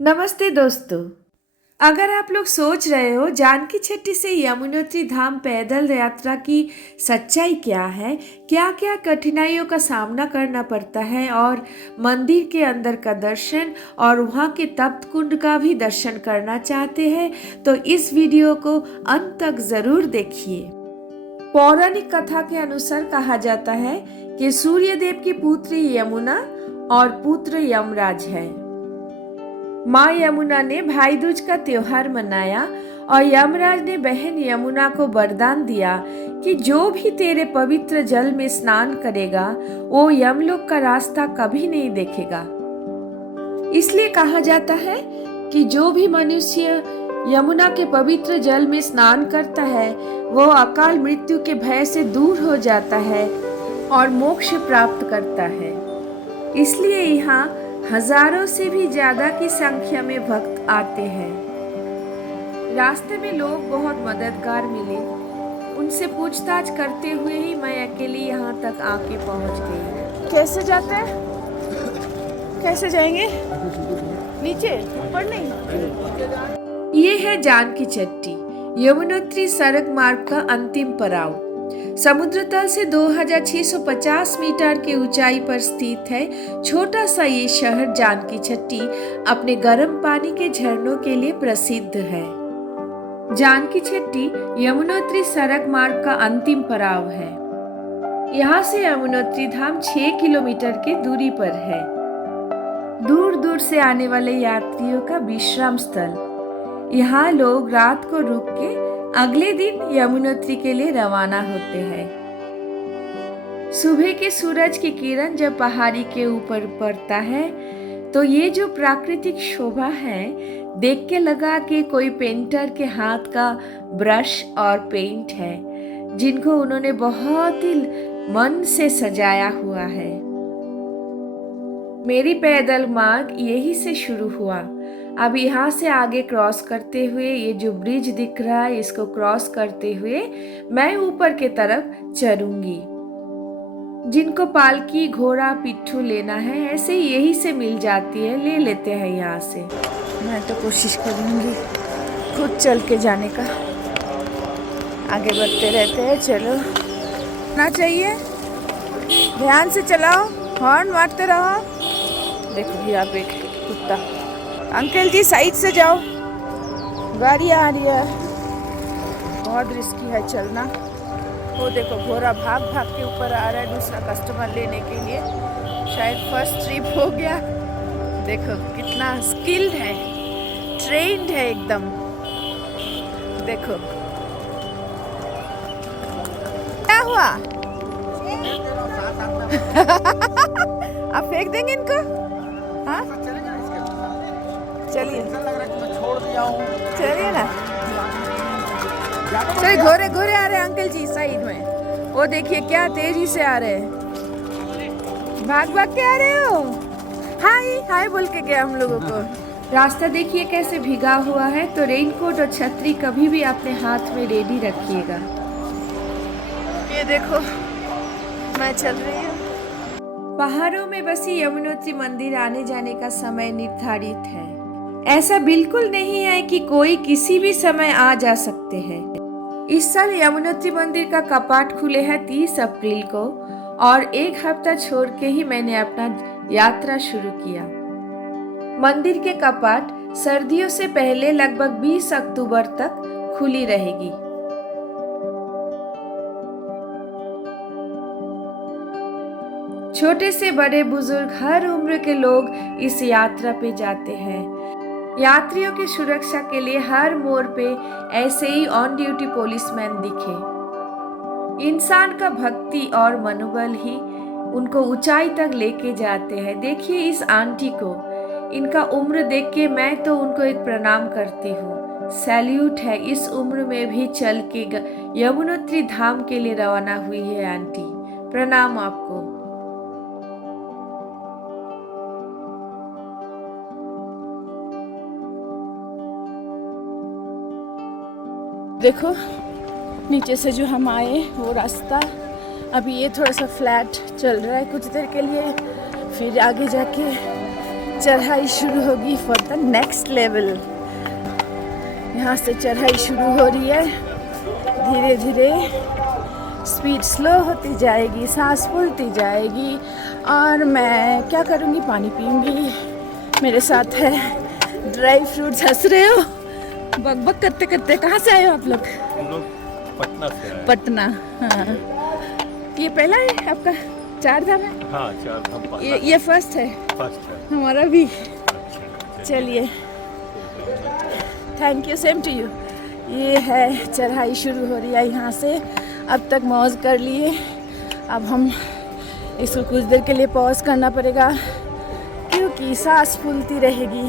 नमस्ते दोस्तों। अगर आप लोग सोच रहे हो जानकी छट्टी से यमुनोत्री धाम पैदल यात्रा की सच्चाई क्या है, क्या क्या कठिनाइयों का सामना करना पड़ता है और मंदिर के अंदर का दर्शन और वहाँ के तप्त कुंड का भी दर्शन करना चाहते हैं, तो इस वीडियो को अंत तक जरूर देखिए। पौराणिक कथा के अनुसार कहा जाता है कि सूर्य देव की पुत्री यमुना और पुत्र यमराज है। माँ यमुना ने भाई दूज का त्योहार मनाया और यमराज ने बहन यमुना को वरदान दिया कि जो भी तेरे पवित्र जल में स्नान करेगा वो यमलोक का रास्ता कभी नहीं देखेगा। इसलिए कहा जाता है कि जो भी मनुष्य यमुना के पवित्र जल में स्नान करता है वो अकाल मृत्यु के भय से दूर हो जाता है और मोक्ष प्राप्त करता है। इसलिए यहाँ हजारों से भी ज्यादा की संख्या में भक्त आते हैं। रास्ते में लोग बहुत मददगार मिले। उनसे पूछताछ करते हुए ही मैं अकेली यहाँ तक आके पहुँच गई। कैसे जाते हैं? कैसे जाएंगे? नीचे? ऊपर नहीं? ये है जानकी छट्टी, यमुनोत्री सड़क मार्ग का अंतिम पड़ाव। समुद्र तल से 2650 मीटर की ऊंचाई पर स्थित है छोटा सा ये शहर जानकी छट्टी अपने गर्म पानी के झरनों के लिए प्रसिद्ध है। जानकी छट्टी यमुनोत्री सड़क मार्ग का अंतिम पड़ाव है। यहाँ से यमुनोत्री धाम 6 किलोमीटर की दूरी पर है। दूर दूर से आने वाले यात्रियों का विश्राम स्थल। यहाँ लोग रात को रुक के अगले दिन यमुनोत्री के लिए रवाना होते हैं। सुबह के सूरज की किरण जब पहाड़ी के ऊपर पड़ता है तो ये जो प्राकृतिक शोभा है देख के लगा कि कोई पेंटर के हाथ का ब्रश और पेंट है जिनको उन्होंने बहुत ही मन से सजाया हुआ है। मेरी पैदल मार्ग यही से शुरू हुआ। अब यहाँ से आगे क्रॉस करते हुए ये जो ब्रिज दिख रहा है इसको क्रॉस करते हुए मैं ऊपर के तरफ चढ़ूंगी। जिनको पालकी घोड़ा पिट्ठू लेना है ऐसे यही से मिल जाती है, ले लेते हैं यहाँ से। मैं तो कोशिश करूंगी खुद चल के जाने का। आगे बढ़ते रहते हैं, चलो ना चाहिए, ध्यान से चलाओ, हॉर्न मारते रहो। देखो यहाँ पे कुत्ता। अंकल जी साइड से जाओ, गाड़ी आ रही है, बहुत रिस्की है चलना। वो देखो घोड़ा भाग भाग के ऊपर आ रहा है दूसरा कस्टमर लेने के लिए। शायद फर्स्ट ट्रिप हो गया। देखो कितना स्किल्ड है, ट्रेन्ड है एकदम। देखो क्या हुआ? आप फेंक देंगे इनको? हाँ चलिए, चलिए ना, चलिए। घोड़े घोड़े आ रहे हैं अंकल जी साइड में। वो देखिए क्या तेजी से आ रहे हैं, भाग भाग के आ रहे हो। हाय हाय बोल के गया हम लोगों को। रास्ता देखिए कैसे भीगा हुआ है, तो रेनकोट और छतरी कभी भी अपने हाथ में रेडी रखिएगा। ये देखो मैं चल रही हूँ। पहाड़ों में बसी यमुनोत्री मंदिर आने जाने का समय निर्धारित है। ऐसा बिल्कुल नहीं है कि कोई किसी भी समय आ जा सकते हैं। इस साल यमुनोत्री मंदिर का कपाट खुले हैं 30 अप्रैल को और एक हफ्ता छोड़ के ही मैंने अपना यात्रा शुरू किया। मंदिर के कपाट सर्दियों से पहले लगभग 20 अक्टूबर तक खुली रहेगी। छोटे से बड़े बुजुर्ग हर उम्र के लोग इस यात्रा पे जाते हैं। यात्रियों की सुरक्षा के लिए हर मोड़ पे ऐसे ही ऑन ड्यूटी पुलिसमैन दिखे। इंसान का भक्ति और मनोबल ही उनको ऊंचाई तक लेके जाते हैं। देखिए इस आंटी को, इनका उम्र देख के मैं तो उनको एक प्रणाम करती हूँ। सैल्यूट है, इस उम्र में भी चल के यमुनोत्री धाम के लिए रवाना हुई है आंटी। प्रणाम आपको। देखो नीचे से जो हम आए वो रास्ता, अभी ये थोड़ा सा फ्लैट चल रहा है कुछ देर के लिए, फिर आगे जाके चढ़ाई शुरू होगी फॉर द नेक्स्ट लेवल। यहाँ से चढ़ाई शुरू हो रही है, धीरे धीरे स्पीड स्लो होती जाएगी, सांस फूलती जाएगी और मैं क्या करूँगी, पानी पीऊँगी। मेरे साथ है ड्राई फ्रूट्स। हंस रहे हो बक करते करते। कहाँ से आए हो आप लोग? हम लोग पटना से आए। पटना, हाँ। ये पहला है आपका चार धाम है? हाँ, चार धाम ये फर्स्ट है? फर्स्ट है। हमारा भी। चलिए, thank you, same to you. ये है चढ़ाई शुरू हो रही है यहाँ से। अब तक मौज कर लिए, अब हम इसको कुछ देर के लिए पॉज करना पड़ेगा क्योंकि सांस फूलती रहेगी,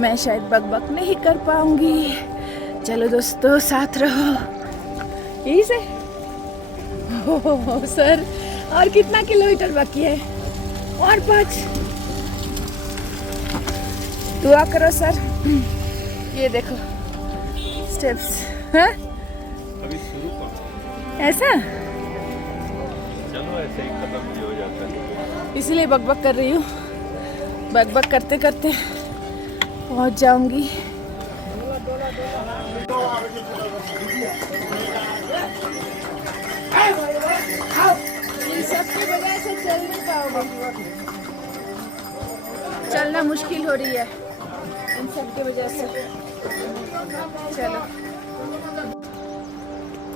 मैं शायद बक नहीं कर पाऊंगी। चलो दोस्तों, साथ रहो। यही से सर, और कितना किलोमीटर बाकी है? और 5। दुआ करो सर। ये देखो स्टेप्स। हाँ, अभी शुरू करो। ऐसा चलो, ऐसे ही खत्म भी हो जाता है। इसीलिए बक कर रही हूँ। बक करते करते पहुँच जाऊंगी। इन सबकी वजह से चल नहीं पाओगे, चलना मुश्किल हो रही है इन सबकी वजह से। चलो,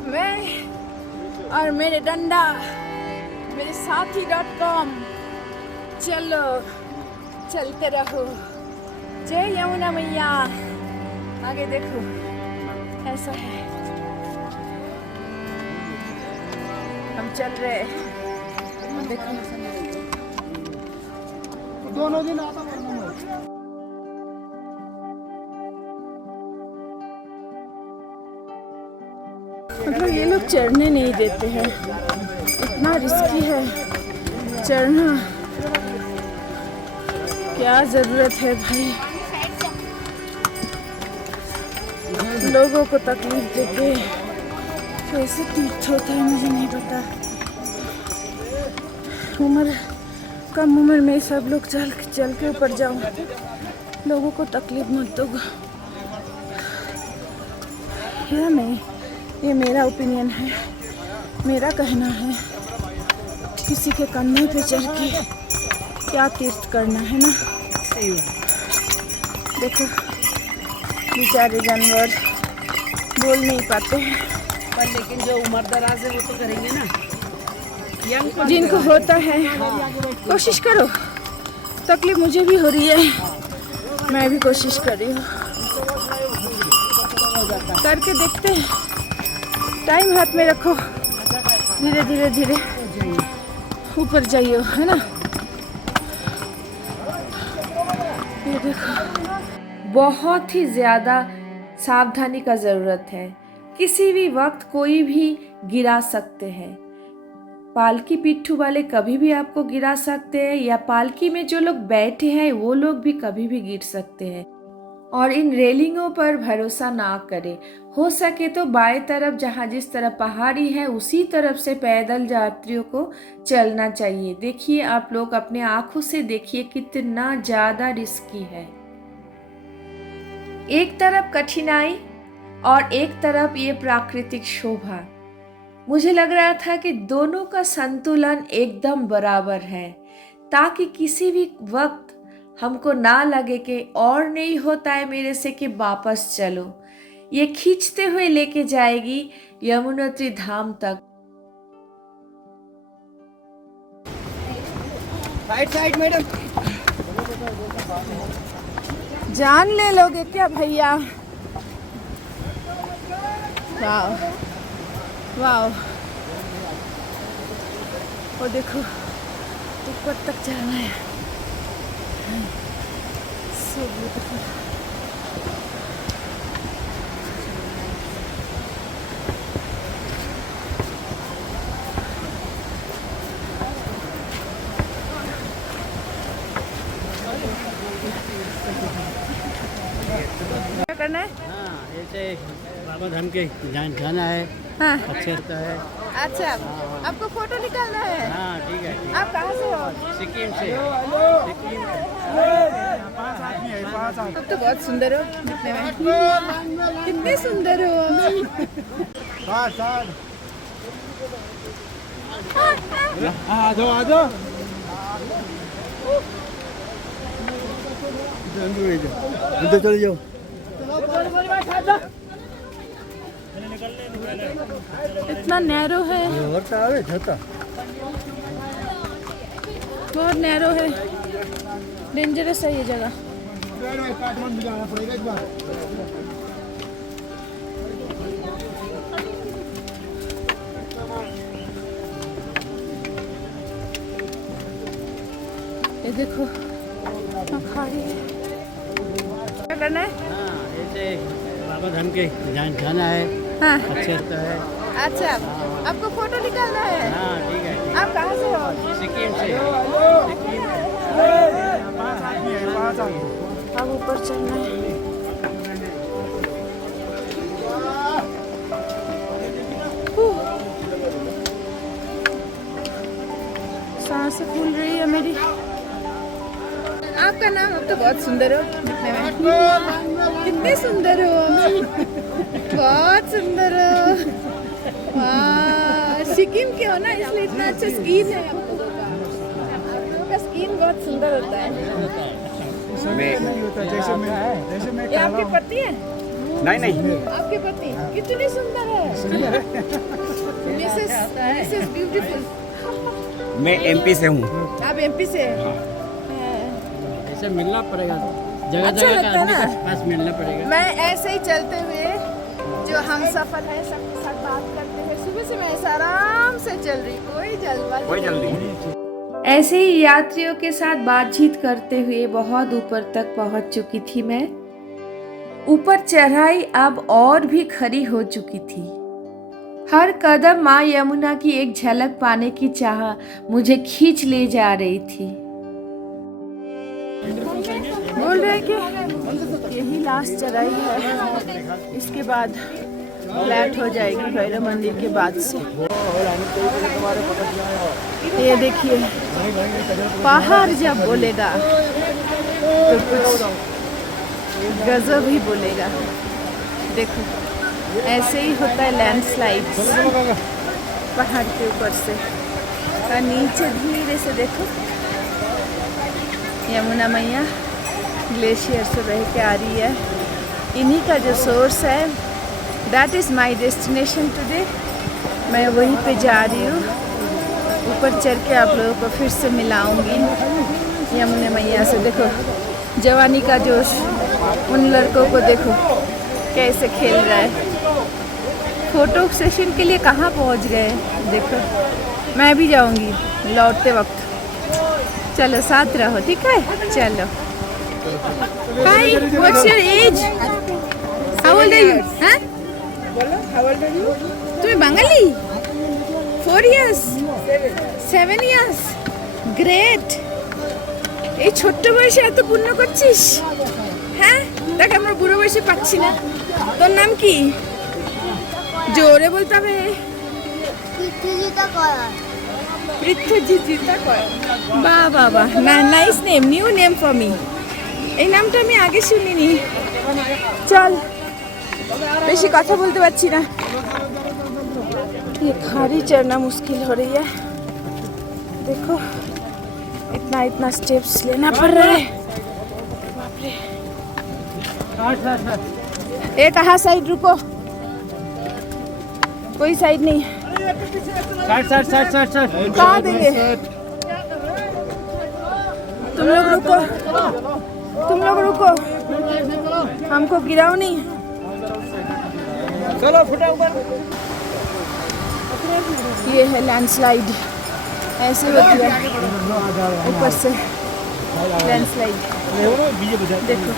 मैं और मेरे डंडा, मेरे साथी.com, चलो चलते रहो। जय यमुना मैया। आगे देखो, ऐसा है, हम चल रहे। देखो दोनों दिन आता मतलब ये लोग चढ़ने नहीं देते हैं, इतना रिस्की है चढ़ना। क्या जरूरत है भाई लोगों को तकलीफ देके। कैसे तीर्थ होता है मुझे नहीं पता। कम उम्र में सब लोग चल के ऊपर जाओ, लोगों को तकलीफ मत दो। या नहीं, ये मेरा ओपिनियन है, मेरा कहना है। किसी के कंधे पे चढ़ के क्या तीर्थ करना है ना। सही बात। देखो बेचारे जानवर बोल नहीं पाते हैं, पर लेकिन जो उम्र दराज है वो तो करेंगे ना। जिनको होता है कोशिश करो। तकलीफ मुझे भी हो रही है, मैं भी कोशिश कर रही हूँ, करके देखते हैं। टाइम हाथ में रखो, धीरे धीरे धीरे ऊपर जाइए, है ना। ये देखो, बहुत ही ज़्यादा सावधानी का ज़रूरत है। किसी भी वक्त कोई भी गिरा सकते हैं। पालकी पिट्ठू वाले कभी भी आपको गिरा सकते हैं, या पालकी में जो लोग बैठे हैं वो लोग भी कभी भी गिर सकते हैं। और इन रेलिंगों पर भरोसा ना करें। हो सके तो बाएं तरफ, जहाँ जिस तरफ पहाड़ी है उसी तरफ से पैदल यात्रियों को चलना चाहिए। देखिए, आप लोग अपने आंखों से देखिए कितना ज़्यादा रिस्की है। एक तरफ कठिनाई और एक तरफ ये प्राकृतिक शोभा। मुझे लग रहा था कि दोनों का संतुलन एकदम बराबर है, ताकि किसी भी वक्त हमको ना लगे कि और नहीं होता है मेरे से, कि वापस चलो। ये खींचते हुए लेके जाएगी यमुनोत्री धाम तक। Side madam. जान ले लोगे क्या भैया? वाह वाह, वो देखो ऊपर तक जाना है। So beautiful. क्या करना है? हाँ, ऐसे बाबा धाम के जाना है। हाँ, अच्छा रहता है। अच्छा, आपको फोटो निकालना है? हाँ ठीक है। आप कहाँ से हो? सिक्किम से। आप तो बहुत सुंदर हो दिखने में। कितने सुंदर हो। आ जाओ अंदर चले जाओ। इतना नैरो है, बहुत नैरो है, डेंजरस है ये जगह। काठमांडू जाना पड़ेगा इस बार। ये देखो खाड़ी है। क्या करना है? हाँ ऐसे बाबा धाम के जाना है। हाँ अच्छे से है। अच्छा, आपको फोटो निकालना है? हाँ ठीक है। आप कहाँ से हो? सिक्किम से। अब ऊपर चलना है। सांस फूल रही है मेरी। आपका नाम? आप तो बहुत सुंदर हो दिखने में। कितने सुंदर हो। बहुत सुंदर हो। वाह, सिक्किम के हो ना, इसलिए इतना अच्छा स्किन है आप लोगों का। आप लोगों का स्किन बहुत सुंदर होता है। ये आपके पति है? नहीं आपके पति कितनी सुंदर है। Mrs beautiful. मैं एमपी से हूँ। आप एमपी से हैं? ऐसे मिलना पड़ेगा, जगह अच्छा जगह लगता का है आदमी ना? के पास मिलना पड़ेगा। मैं ऐसे ही चलते हुए जो हम सफर है सबके साथ बात करते हैं। सुबह से मैं ऐसे आराम से चल रही, कोई जल्दबाजी नहीं। ऐसे ही यात्रियों के साथ बातचीत करते हुए बहुत ऊपर तक पहुंच चुकी थी मैं। ऊपर चढ़ाई अब और भी खरी हो चुकी थी। हर कदम माँ यमुना की एक झलक पाने की चाह मुझे खींच ले जा रही थी। बोल रहे कि यही लास्ट चढ़ाई है, इसके बाद फ्लैट हो जाएगी भैरव मंदिर के बाद से। ये देखिए, पहाड़ जब बोलेगा तो कुछ गजब ही बोलेगा। देखो ऐसे ही होता है लैंडस्लाइड पहाड़ के ऊपर से। और नीचे धीरे से देखो यमुना मैया ग्लेशियर से बह के आ रही है। इन्हीं का जो सोर्स है, that is my destination today. मैं वहीं पे जा रही हूँ। ऊपर चढ़ के आप लोगों को फिर से मिलाऊंगी यमुना मैया से। देखो जवानी का जोश, उन लड़कों को देखो कैसे खेल रहा है। फोटो सेशन के लिए कहाँ पहुँच गए देखो। मैं भी जाऊंगी लौटते वक्त। चलो साथ रहो, ठीक है? चलो। Hi, what's your age? How old are you? हाँ? How old are you? তুমি বাঙালি? 4 years? 7 years? গ্রেট। এই ছোট্ট বয়সে এত পুণ্য করছিস? হ্যাঁ, দেখ আমরা বুড়ো বয়সে পাচ্ছি না। তোর নাম কি? জোরে বলতে হবে। পৃথ্বীজিতা কর। বাহ বাহ বাহ, nice name, new name for me. এই নামটা আমি আগে শুনিনি। চল, বেশি কথা বলতে পারছি না। ये खाड़ी चढ़ना मुश्किल हो रही है। देखो इतना इतना स्टेप्स लेना पड़ रहा है। बाप रे। ए कहाँ साइड रुको, कोई साइड नहीं। साइड कहाँ देंगे? तुम लोग रुको, तुम लोग रुको, हमको गिराओ नहीं। चलो फुटा ऊपर। ये है लैंडस्लाइड, ऐसे होती है ऊपर से लैंडस्लाइड। देखो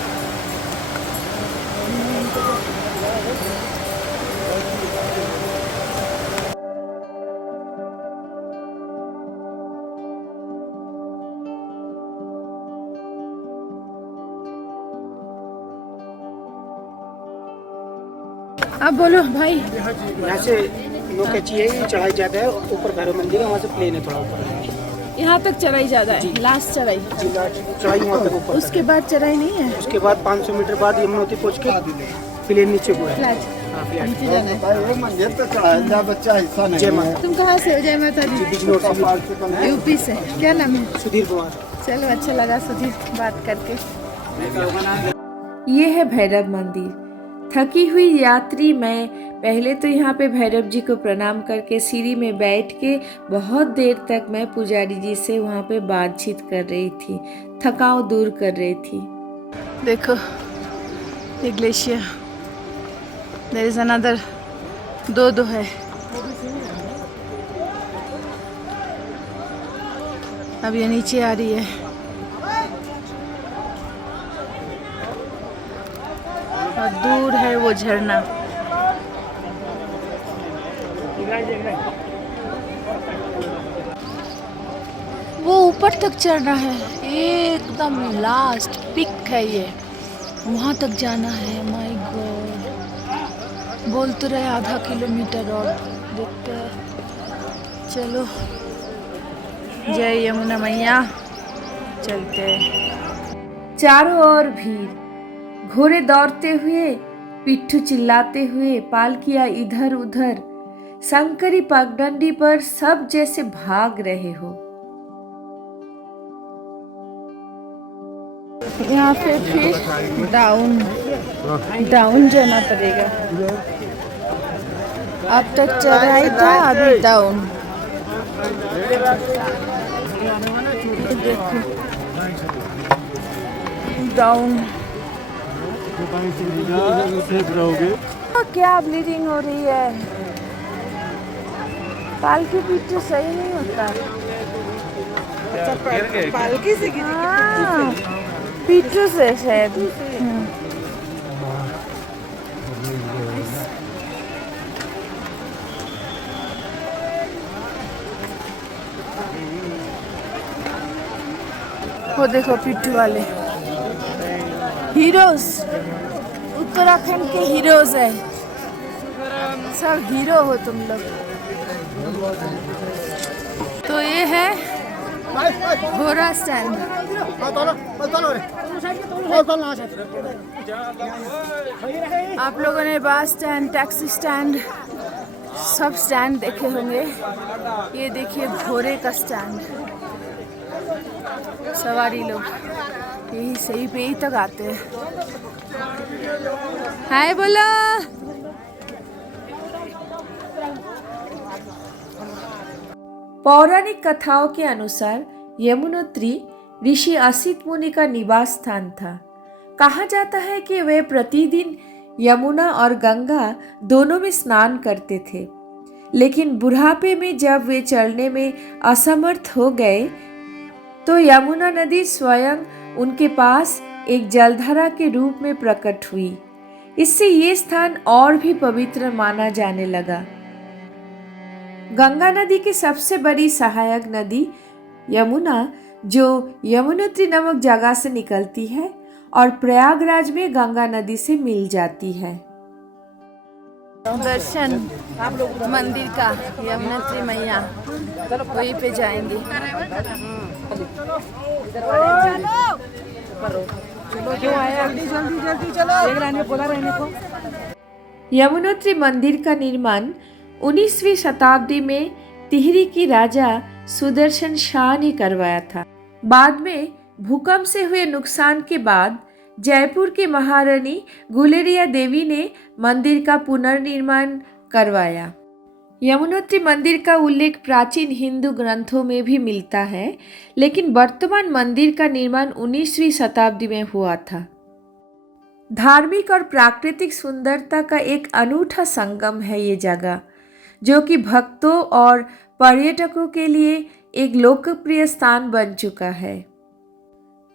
अब बोलो भाई। यहाँ से नो कैची है, ये चढ़ाई ज़्यादा है, ऊपर भैरव मंदिर है, वहाँ से प्लेन है थोड़ा ऊपर। यहाँ तक चढ़ाई ज़्यादा है, लास्ट चढ़ाई, जिला चढ़ाई वहाँ तक ऊपर। उसके बाद चढ़ाई नहीं है। उसके बाद 500 मीटर बाद यमुनोती पहुँच के प्लेन नीचे हुआ है। फ्लैट हाँ, फ्लैट। नीचे जाना है। ये मंदिर तो चढ़ाया बच्चा हिस्सा नहीं जय माता तुम कहाँ से हो? जय माता दी। बिजनौर से यूपी से। क्या नाम है? सुधीर कुमार। चलो अच्छा लगा सुधीर बात करके। ये है भैरव मंदिर। थकी हुई यात्री मैं पहले तो यहाँ पे भैरव जी को प्रणाम करके सीढ़ी में बैठ के बहुत देर तक मैं पुजारी जी से वहाँ पे बातचीत कर रही थी, थकाव दूर कर रही थी। देखो ये ग्लेशियर, देयर इज अनदर दो है। अब ये नीचे आ रही है और दूर है वो झरना। वो ऊपर तक चढ़ना है, एकदम लास्ट पिक है ये, वहाँ तक जाना है। माय गॉड, बोल तो रहे आधा किलोमीटर और, देखते हैं। चलो जय यमुना मैया, चलते हैं। चारों ओर भीड़, घोड़े दौड़ते हुए, पिट्ठू चिल्लाते हुए, पालकियां इधर उधर, शंकरी पगडंडी पर सब जैसे भाग रहे हो। यहाँ पे फिर डाउन जाना पड़ेगा। अब तक चढ़ाई था, अभी डाउन। देखो डाउन। क्या ब्लीडिंग हो रही है? पालकी पिट्ठू सही नहीं होता। पालकी से पिट्ठू से शायद। वो देखो पिट्ठू वाले हीरोज, उत्तराखंड के हीरोज है सब। हीरो हो तुम लोग। तो ये है घोड़ा स्टैंड। आप लोगों ने बस स्टैंड, टैक्सी स्टैंड, सब स्टैंड देखे होंगे। ये देखिए घोड़े का स्टैंड। सवारी लोग यही सही पे ही तक आते हैं। हाय बोलो। पौराणिक कथाओं के अनुसार यमुनोत्री ऋषि असित मुनि का निवास स्थान था। कहा जाता है कि वे प्रतिदिन यमुना और गंगा दोनों में स्नान करते थे, लेकिन बुढ़ापे में जब वे चलने में असमर्थ हो गए तो यमुना नदी स्वयं उनके पास एक जलधारा के रूप में प्रकट हुई। इससे ये स्थान और भी पवित्र माना जाने लगा। गंगा नदी की सबसे बड़ी सहायक नदी यमुना, जो यमुनोत्री नामक जगह से निकलती है और प्रयागराज में गंगा नदी से मिल जाती है। दर्शन मंदिर का, यमुनोत्री मैया, वहीं पे जाएंगे। यमुनोत्री मंदिर का निर्माण 19वीं शताब्दी में तिहरी की राजा सुदर्शन शाह ने करवाया था। बाद में भूकंप से हुए नुकसान के बाद जयपुर की महारानी गुलेरिया देवी ने मंदिर का पुनर्निर्माण करवाया। यमुनोत्री मंदिर का उल्लेख प्राचीन हिंदू ग्रंथों में भी मिलता है, लेकिन वर्तमान मंदिर का निर्माण 19वीं शताब्दी में हुआ था। धार्मिक और प्राकृतिक सुंदरता का एक अनूठा संगम है ये जगह, जो कि भक्तों और पर्यटकों के लिए एक लोकप्रिय स्थान बन चुका है।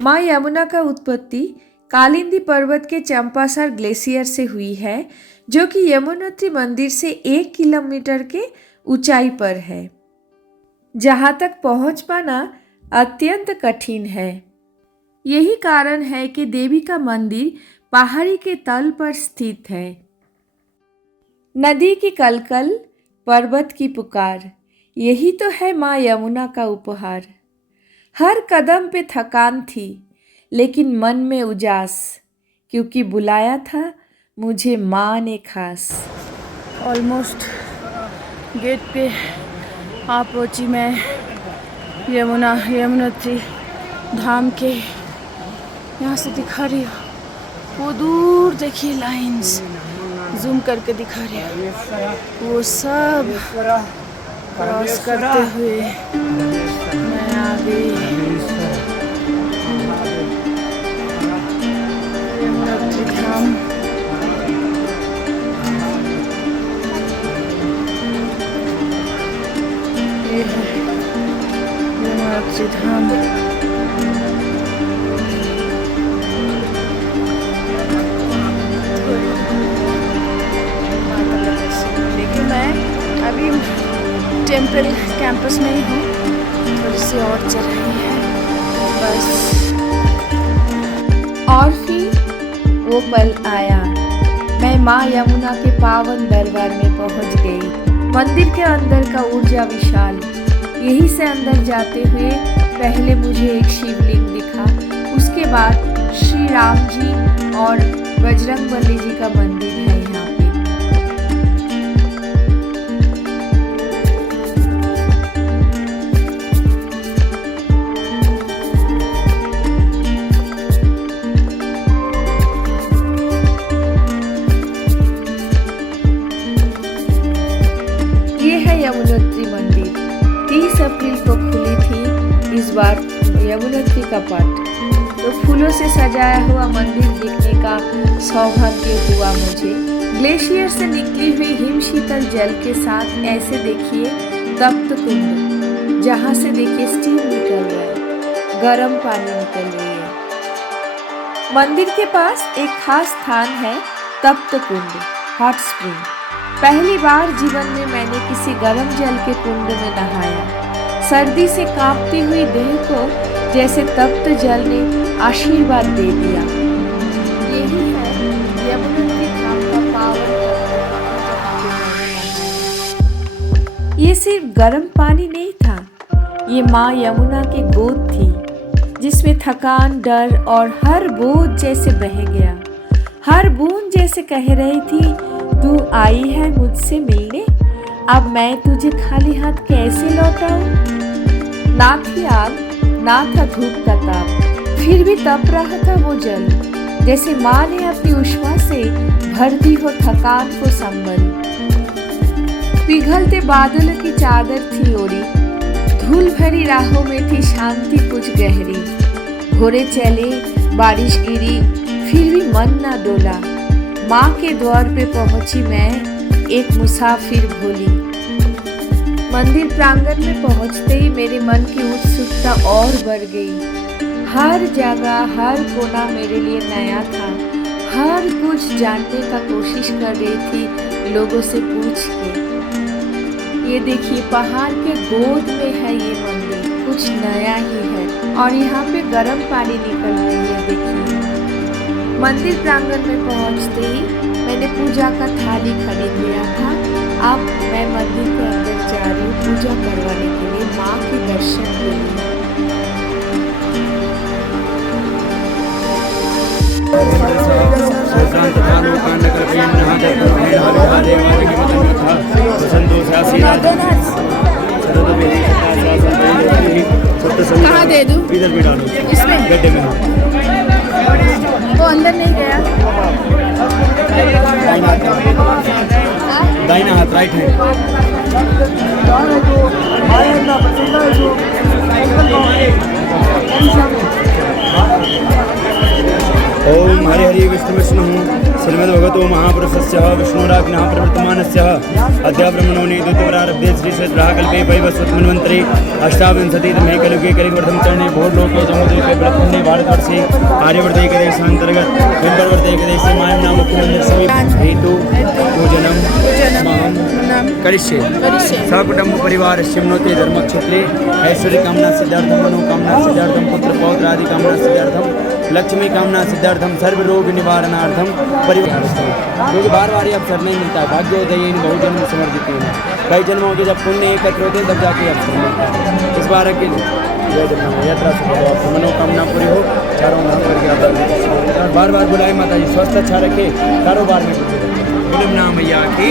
माँ यमुना का उत्पत्ति कालिंदी पर्वत के चंपासर ग्लेशियर से हुई है, जो कि यमुनोत्री मंदिर से 1 किलोमीटर के ऊंचाई पर है, जहाँ तक पहुँच पाना अत्यंत कठिन है। यही कारण है कि देवी का मंदिर पहाड़ी के तल पर स्थित है। नदी की कलकल, पर्वत की पुकार, यही तो है माँ यमुना का उपहार। हर कदम पे थकान थी, लेकिन मन में उजास, क्योंकि बुलाया था मुझे माँ ने खास। ऑलमोस्ट गेट पे आ पहुंची मैं यमुनोत्री धाम के। यहाँ से दिखा रही हूँ, वो दूर देखिए लाइंस, जूम करके दिखा रही हूँ, वो सब क्रॉस करते हुए मैं आ गई यमुनोत्री धाम। ये है यमुनोत्री धाम। देखिए मैं अभी टेम्पल कैंपस में ही हूँ, थोड़ी सी और चढ़ाई है बस। और फिर वो पल आया, मैं माँ यमुना के पावन दरबार में पहुँच गई। मंदिर के अंदर का ऊर्जा विशाल, यहीं से अंदर जाते हुए पहले मुझे एक शिवलिंग दिखा, उसके बाद श्री राम जी और बजरंगबली जी का मंदिर है यहाँ पे। ये है यमुनोत्री मंदिर, 30 अप्रैल को खुली थी इस बार यमुनोत्री का पट। तो फूलों से सजाया हुआ मंदिर देखने का सौभाग्य हुआ मुझे। ग्लेशियर से निकली हुई हिम शीतल जल के साथ ऐसे देखिए तप्त कुंड, जहाँ से देखिए स्टीम निकल रहा है, गर्म पानी निकल रही है। मंदिर के पास एक खास स्थान है तप्त कुंड, हॉट स्प्रिंग। पहली बार जीवन में मैंने किसी गर्म जल के कुंड में नहाया। सर्दी से कांपती हुई देह को जैसे तप्त जल ने आशीर्वाद दे दिया। यही है यमुनोत्री धाम का पावन। ये सिर्फ गर्म पानी नहीं था, ये माँ यमुना की गोद थी, जिसमें थकान, डर और हर बोझ जैसे बह गया। हर बूंद जैसे कह रही थी, तू आई है मुझसे मिलने, अब मैं तुझे खाली हाथ कैसे लौटाऊं। ना थी आग, ना था धूप का ताप, फिर भी तप रहा था वो जल, जैसे माँ ने अपनी उष्मा से भर दी हो थकान को संबल। पिघलते बादलों की चादर थी ओढ़ी, धूल भरी राहों में थी शांति कुछ गहरी। घोड़े चले, बारिश गिरी, फिर भी मन ना डोला। माँ के द्वार पे पहुंची मैं, एक मुसाफिर भोली। मंदिर प्रांगण में पहुंचते ही मेरे मन की उत्सुकता और बढ़ गई। हर जगह, हर कोना मेरे लिए नया था। हर कुछ जानने का कोशिश कर रही थी लोगों से पूछ के। ये देखिए पहाड़ के गोद में है ये मंदिर, कुछ नया ही है और यहाँ पे गर्म पानी निकल रही है। देखिए मंदिर प्रांगण में पहुँचते ही मैंने पूजा का थाली खरीद लिया था। अब मैं मंदिर के अंदर जा रही हूँ पूजा करवाने के लिए, माँ के दर्शन के लिए। कहाँ दे दूँ? इधर भी डालो, इसमें गड्ढे में। वो अंदर नहीं गया। दाहिना हाथ, राइट हैंड। ओम हरि हरि विष्णु विष्णु श्रीमद्भगवतो महापुरुषस्य विष्णुराज्ञः प्रवर्तमानस्य अद्य ब्रह्मणोनि द्वितीयप्रारब्धे श्रीशतराकल्पे वैवस्वतमन्वन्तरे अष्टाविंशतितमे कलियुगे कलिवर्धं चरणे भोर्लोके जम्बूद्वीपे प्रथमे भारतवर्षे आर्यवर्ते देशान्तर्गत विम्बरवर्ते देशे मायं नाम मुख्यमन्दिर समीपे हेतु पूजनं महं करिष्ये। सकुटुम्ब परिवार शिवनोते धर्मक्षेत्रे ऐश्वर्य कामना सिद्धार्थं मनोकामना सिद्धार्थं पुत्र पौत्र आदि कामना सिद्धार्थं लक्ष्मी कामना सिद्धार्थम सर्व रोग निवारणार्थम परिवार, क्योंकि बार बार ये अवसर नहीं मिलता। भाग्योदय बहुजन्म समर्पित है, कई जन्मों के जब पुण्य एकत्र होते हैं तब जाके अवसर मिलता है। इस बार के लिए यात्रा से आपकी मनोकामना पूरी हो, चारों धाम करके आप बार बार बुलाए माता जी, स्वस्थ अच्छा रखे, कारोबार में कुछ बोले नाम मैया की।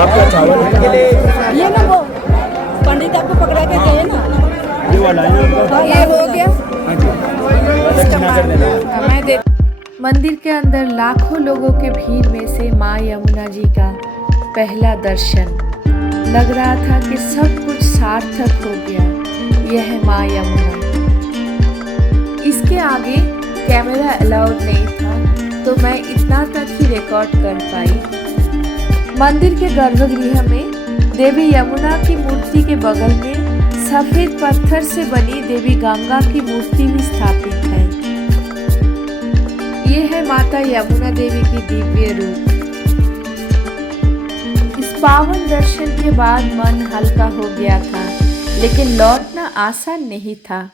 आपका चावल के लिए ये ना वो पंडित आपको पकड़ा के गए ना, ये वाला है ना आपका? ये हो गया। हाँ जी, दक्षिणा कर देना। मैं दे मंदिर के अंदर लाखों लोगों के भीड़ में से माँ यमुना जी का पहला दर्शन। लग रहा था कि सब कुछ सार्थक हो गया। यह है माँ यमुना। इसके आगे कैमरा अलाउड नहीं था, तो मैं इतना तक ही रिकॉर्ड कर पाई। मंदिर के गर्भगृह में देवी यमुना की मूर्ति के बगल में सफेद पत्थर से बनी देवी गंगा की मूर्ति भी स्थापित है। ये है माता यमुना देवी की दिव्य रूप। इस पावन दर्शन के बाद मन हल्का हो गया था, लेकिन लौटना आसान नहीं था।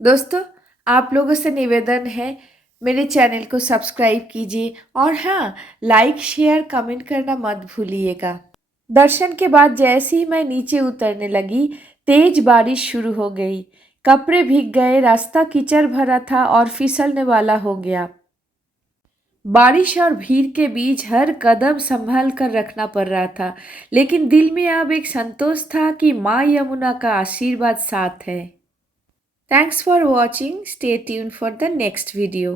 दोस्तों, आप लोगों से निवेदन है, मेरे चैनल को सब्सक्राइब कीजिए और हाँ, लाइक शेयर कमेंट करना मत भूलिएगा। दर्शन के बाद जैसे ही मैं नीचे उतरने लगी, तेज बारिश शुरू हो गई। कपड़े भीग गए, रास्ता कीचड़ भरा था और फिसलने वाला हो गया। बारिश और भीड़ के बीच हर कदम संभाल कर रखना पड़ रहा था, लेकिन दिल में अब एक संतोष था कि माँ यमुना का आशीर्वाद साथ है। Thanks for watching. Stay tuned for the next video.